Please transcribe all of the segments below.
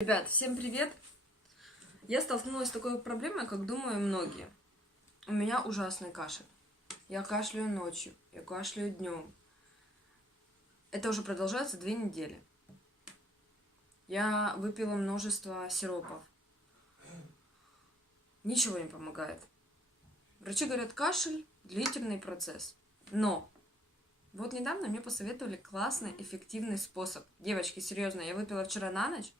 Ребят, всем привет! Я столкнулась с такой проблемой, как думаю многие. У меня ужасный кашель. Я кашляю ночью, я кашляю днем. Это уже продолжается 2 недели. Я выпила множество сиропов. Ничего не помогает. Врачи говорят, кашель – длительный процесс. Но вот недавно мне посоветовали классный, эффективный способ. Девочки, серьезно, я выпила вчера на ночь.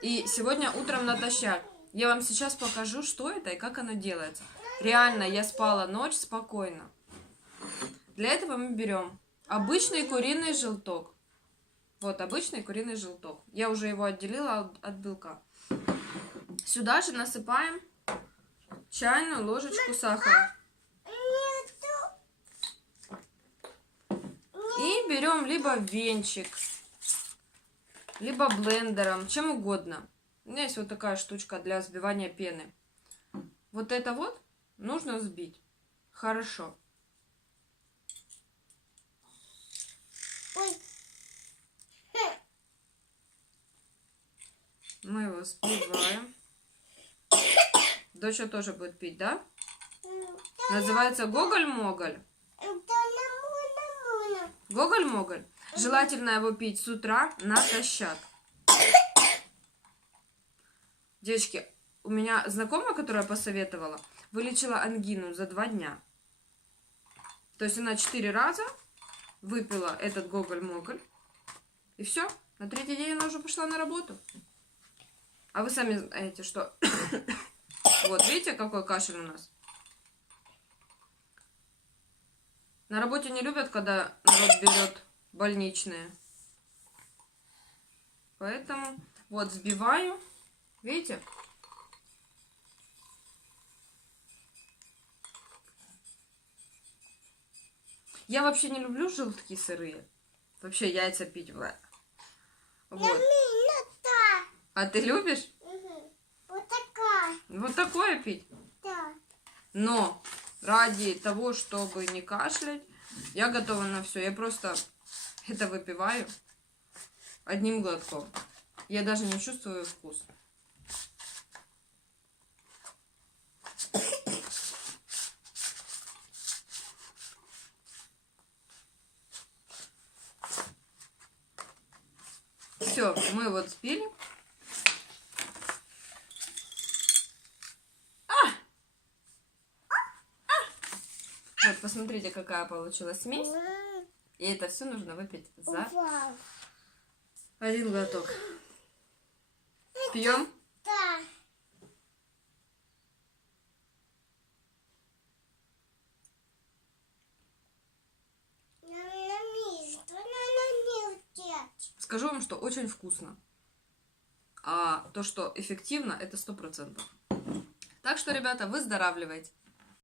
И сегодня утром натощак. Я вам сейчас покажу, что это и как оно делается. Реально, я спала ночь спокойно. Для этого мы берем обычный куриный желток. Вот, обычный куриный желток. Я уже его отделила от белка. Сюда же насыпаем чайную ложечку сахара. И берем либо венчик, либо блендером, чем угодно. У меня есть вот такая штучка для взбивания пены. Вот это вот нужно взбить. Хорошо. Мы его взбиваем. Доча тоже будет пить, да? Называется гоголь-моголь. Гоголь-моголь. Желательно его пить с утра натощак. Девочки, у меня знакомая, которая посоветовала, вылечила ангину за 2 дня. То есть она 4 раза выпила этот гоголь-моголь. И все. На 3-й день она уже пошла на работу. А вы сами знаете, что... Вот, видите, какой кашель у нас? На работе не любят, когда народ берет больничные. Поэтому вот взбиваю. Видите? Я вообще не люблю желтки сырые. Вообще яйца пить. Вот. А ты любишь? Вот такая. Вот такое пить? Да. Но ради того, чтобы не кашлять, я готова на все. Я просто это выпиваю одним глотком. Я даже не чувствую вкус. Все, мы вот спили. Вот, посмотрите, какая получилась смесь. И это все нужно выпить за 1 глоток. Пьем? Да. Скажу вам, что очень вкусно. А то, что эффективно, это 100%. Так что, ребята, выздоравливайте.